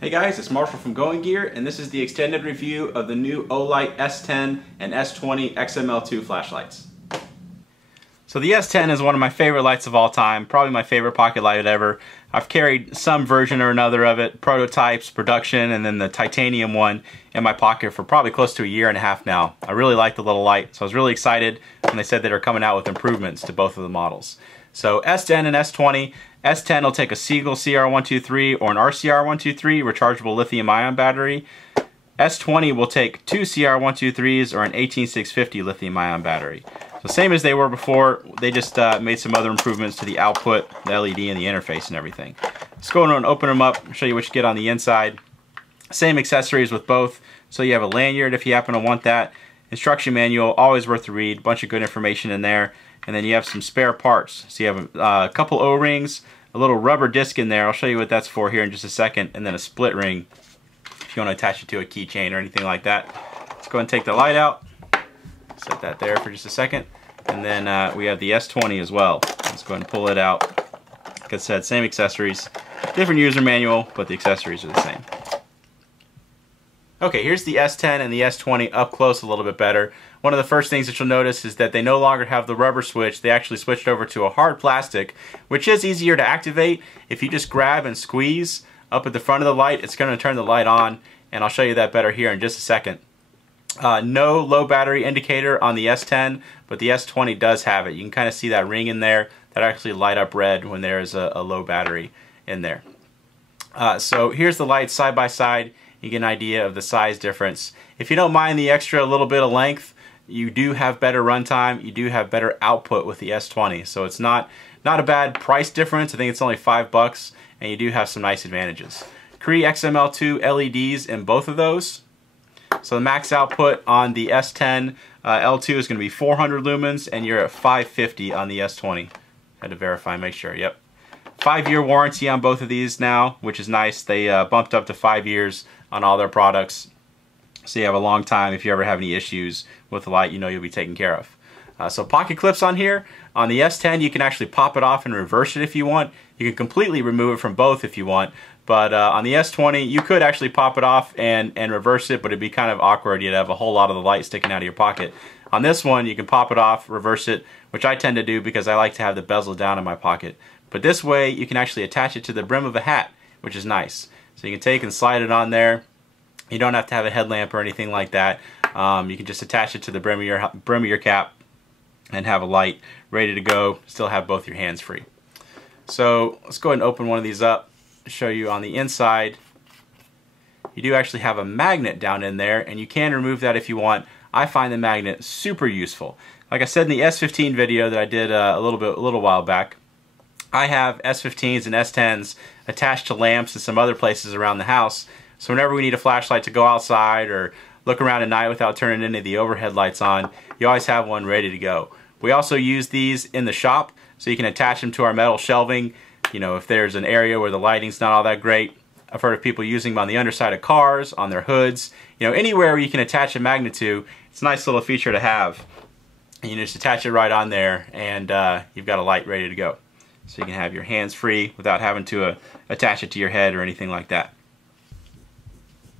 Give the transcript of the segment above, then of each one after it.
Hey guys, it's Marshall from Going Gear, and this is the extended review of the new Olight S10 and S20 XM-L2 flashlights. So the S10 is one of my favorite lights of all time, probably my favorite pocket light ever. I've carried some version or another of it, prototypes, production, and then the titanium one in my pocket for probably close to a year and a half now. I really like the little light, so I was really excited when they said they were coming out with improvements to both of the models. So S10 and S20, S10 will take a Siegel CR123 or an RCR123 rechargeable lithium-ion battery. S20 will take two CR123s or an 18650 lithium-ion battery. So same as they were before, they just made some other improvements to the output, the LED, and the interface and everything. Let's go and open them up and show you what you get on the inside. Same accessories with both. So you have a lanyard if you happen to want that. Instruction manual, always worth the read. Bunch of good information in there. And then you have some spare parts. So you have a couple O-rings, a little rubber disc in there. I'll show you what that's for here in just a second. And then a split ring if you want to attach it to a keychain or anything like that. Let's go ahead and take the light out. Set that there for just a second. And then we have the S20 as well. Let's go ahead and pull it out. Like I said, same accessories. Different user manual, but the accessories are the same. Okay, here's the S10 and the S20 up close a little bit better. One of the first things that you'll notice is that they no longer have the rubber switch. They actually switched over to a hard plastic, which is easier to activate. If you just grab and squeeze up at the front of the light, it's going to turn the light on, and I'll show you that better here in just a second. No low battery indicator on the S10, but the S20 does have it. You can kind of see that ring in there that actually light up red when there is a low battery in there. So here's the lights side by side. You get an idea of the size difference. If you don't mind the extra little bit of length, you do have better runtime. You do have better output with the S20. So it's not a bad price difference. I think it's only $5, and you do have some nice advantages. Cree XM-L2 LEDs in both of those. So the max output on the S10 L2 is going to be 400 lumens, and you're at 550 on the S20. Had to verify, make sure. Yep. 5-year warranty on both of these now, which is nice. They bumped up to 5 years on all their products. So you have a long time. If you ever have any issues with the light, you know you'll be taken care of. So pocket clips on here. On the S10, you can actually pop it off and reverse it if you want. You can completely remove it from both if you want. But on the S20, you could actually pop it off and reverse it, but it'd be kind of awkward. You'd have a whole lot of the light sticking out of your pocket. On this one, you can pop it off, reverse it, which I tend to do because I like to have the bezel down in my pocket. But this way, you can actually attach it to the brim of a hat, which is nice. So you can take and slide it on there. You don't have to have a headlamp or anything like that. You can just attach it to the brim of your cap and have a light ready to go. Still have both your hands free. So let's go ahead and open one of these up. Show you on the inside. You do actually have a magnet down in there, and you can remove that if you want. I find the magnet super useful. Like I said in the S15 video that I did a little while back, I have S15s and S10s attached to lamps and some other places around the house. So whenever we need a flashlight to go outside or look around at night without turning any of the overhead lights on, you always have one ready to go. We also use these in the shop, so you can attach them to our metal shelving. You know, if there's an area where the lighting's not all that great. I've heard of people using them on the underside of cars, on their hoods. You know, anywhere where you can attach a magnet to, it's a nice little feature to have. And you just attach it right on there, and you've got a light ready to go. So you can have your hands free without having to attach it to your head or anything like that.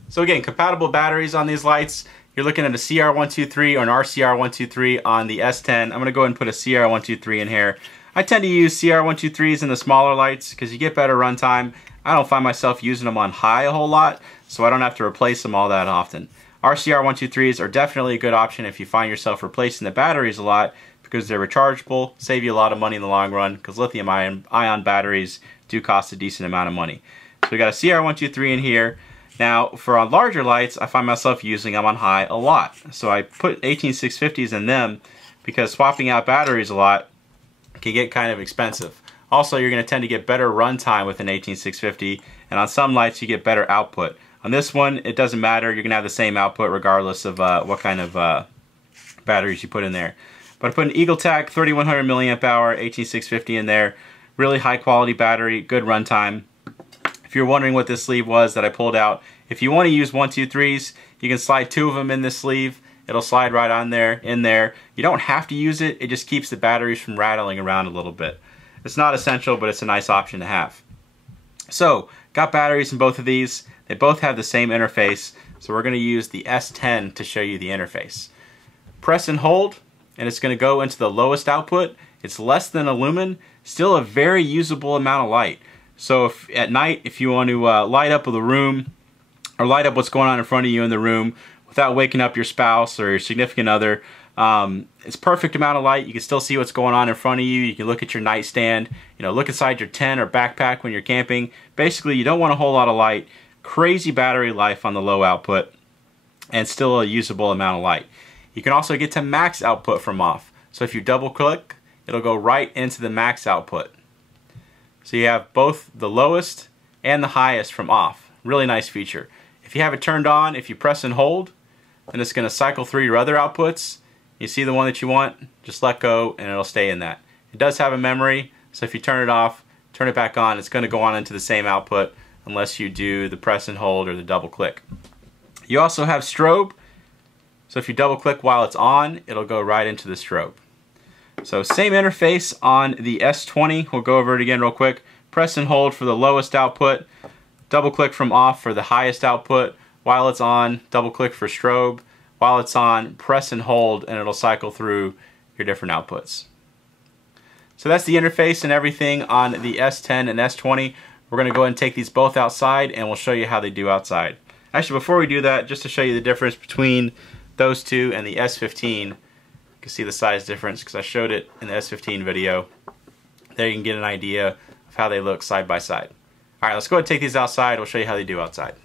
So again, compatible batteries on these lights. You're looking at a CR123 or an RCR123 on the S10. I'm going to go ahead and put a CR123 in here. I tend to use CR123s in the smaller lights because you get better runtime. I don't find myself using them on high a whole lot, so I don't have to replace them all that often. RCR123s are definitely a good option if you find yourself replacing the batteries a lot because they're rechargeable, save you a lot of money in the long run because lithium-ion batteries do cost a decent amount of money. So we got a CR123 in here. Now, for on larger lights, I find myself using them on high a lot. So I put 18650s in them because swapping out batteries a lot can get kind of expensive. Also, you're going to tend to get better runtime with an 18650, and on some lights you get better output. On this one, it doesn't matter. You're going to have the same output regardless of what kind of batteries you put in there. But I put an EagleTac 3100 milliamp hour 18650 in there. Really high quality battery, good runtime. If you're wondering what this sleeve was that I pulled out, if you want to use 123s, you can slide 2 of them in this sleeve. It'll slide right on there, in there. You don't have to use it. It just keeps the batteries from rattling around a little bit. It's not essential, but it's a nice option to have. So Got batteries in both of these. They both have the same interface, so we're going to use the S10 to show you the interface. Press and hold, and it's going to go into the lowest output. It's less than a lumen, still a very usable amount of light. So if at night, if you want to light up the room, or light up what's going on in front of you in the room without waking up your spouse or your significant other, it's perfect amount of light. You can still see what's going on in front of you. You can look at your nightstand, look inside your tent or backpack when you're camping. Basically, you don't want a whole lot of light. Crazy battery life on the low output, and still a usable amount of light. You can also get to max output from off. So if you double click, it'll go right into the max output. So you have both the lowest and the highest from off. Really nice feature. If you have it turned on, if you press and hold, then it's going to cycle through your other outputs. You see the one that you want, just let go and it'll stay in that. It does have a memory, so if you turn it off, turn it back on, it's going to go on into the same output unless you do the press and hold or the double click. You also have strobe, so if you double click while it's on, it'll go right into the strobe. So same interface on the S20, we'll go over it again real quick. Press and hold for the lowest output, double click from off for the highest output. While it's on, double click for strobe. While it's on, press and hold and it'll cycle through your different outputs. So that's the interface and everything on the S10 and S20. We're going to go ahead and take these both outside and we'll show you how they do outside. Actually, before we do that, just to show you the difference between those two and the S15, you can see the size difference because I showed it in the S15 video. There you can get an idea of how they look side by side. Alright, let's go ahead and take these outside. We'll show you how they do outside.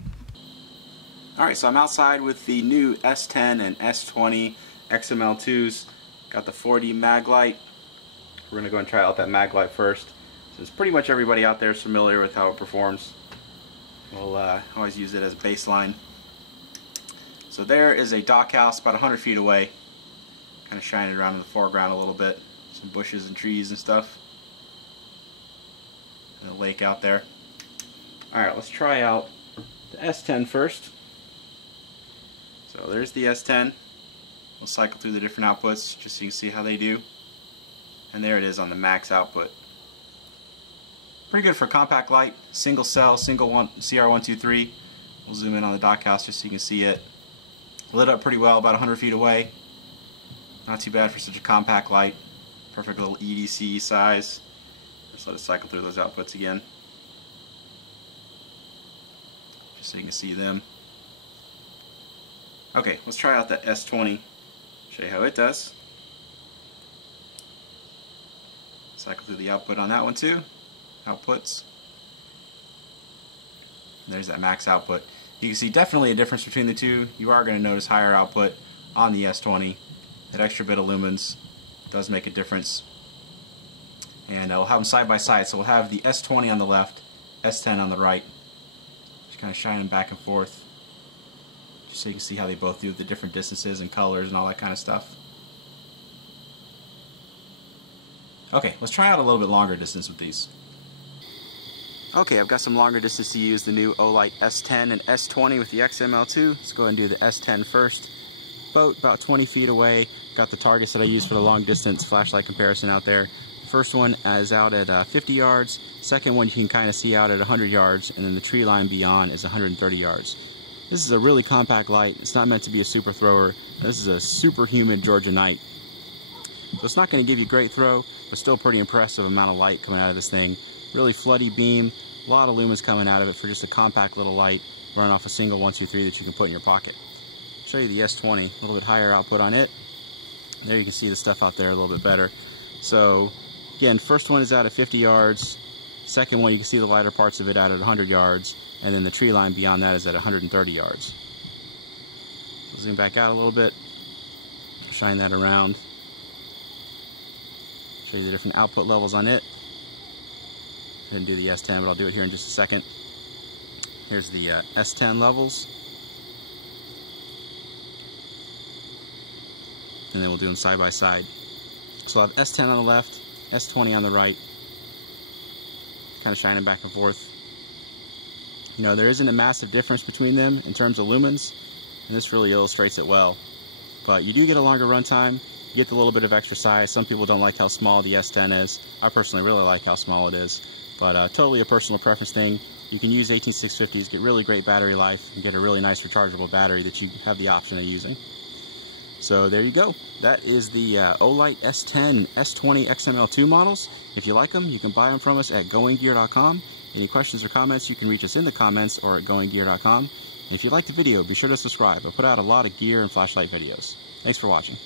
Alright, so I'm outside with the new S10 and S20 XM-L2s. Got the 4D mag light. We're going to go and try out that mag light first. Since pretty much everybody out there is familiar with how it performs, we'll always use it as a baseline. So there is a dock house about 100 feet away. Kind of shining around in the foreground a little bit. Some bushes and trees and stuff. And a lake out there. Alright, let's try out the S10 first. So there's the S10. We'll cycle through the different outputs just so you can see how they do. And there it is on the max output. Pretty good for compact light, single cell, single one CR123. We'll zoom in on the dock house just so you can see it. Lit up pretty well, about 100 feet away. Not too bad for such a compact light. Perfect little EDC size. Just let it cycle through those outputs again. Just so you can see them. Okay, let's try out that S20. Show you how it does. Cycle through the output on that one too. Outputs. And there's that max output. You can see definitely a difference between the two. You are going to notice higher output on the S20. That extra bit of lumens does make a difference. And we'll have them side by side. So we'll have the S20 on the left, S10 on the right. Just kind of shining back and forth. Just so you can see how they both do the different distances and colors and all that kind of stuff. Okay, let's try out a little bit longer distance with these. Okay, I've got some longer distance to use, the new Olight S10 and S20 with the XM-L2. Let's go ahead and do the S10 first. Boat about 20 feet away. Got the targets that I use for the long distance flashlight comparison out there. First one is out at 50 yards. Second one you can kind of see out at 100 yards. And then the tree line beyond is 130 yards. This is a really compact light. It's not meant to be a super thrower. This is a super humid Georgia night. So it's not going to give you great throw, but still pretty impressive amount of light coming out of this thing. Really floody beam, a lot of lumens coming out of it for just a compact little light running off a single 123 that you can put in your pocket. I'll show you the S20, a little bit higher output on it. There you can see the stuff out there a little bit better. So again, first one is out at 50 yards. Second one you can see the lighter parts of it out at 100 yards. And then the tree line beyond that is at 130 yards. I'll zoom back out a little bit, shine that around. Show you the different output levels on it. Go ahead and do the S10, but I'll do it here in just a second. Here's the S10 levels. And then we'll do them side by side. So I'll have S10 on the left, S20 on the right. Kind of shining back and forth. You know, there isn't a massive difference between them in terms of lumens, and this really illustrates it well. But you do get a longer runtime, you get a little bit of extra size. Some people don't like how small the S10 is. I personally really like how small it is. but totally a personal preference thing. You can use 18650s, get really great battery life, and get a really nice rechargeable battery that you have the option of using. So there you go. That is the Olight S10 S20 XM-L2 models. If you like them, you can buy them from us at goinggear.com. Any questions or comments, you can reach us in the comments or at goinggear.com. And if you like the video, be sure to subscribe. I put out a lot of gear and flashlight videos. Thanks for watching.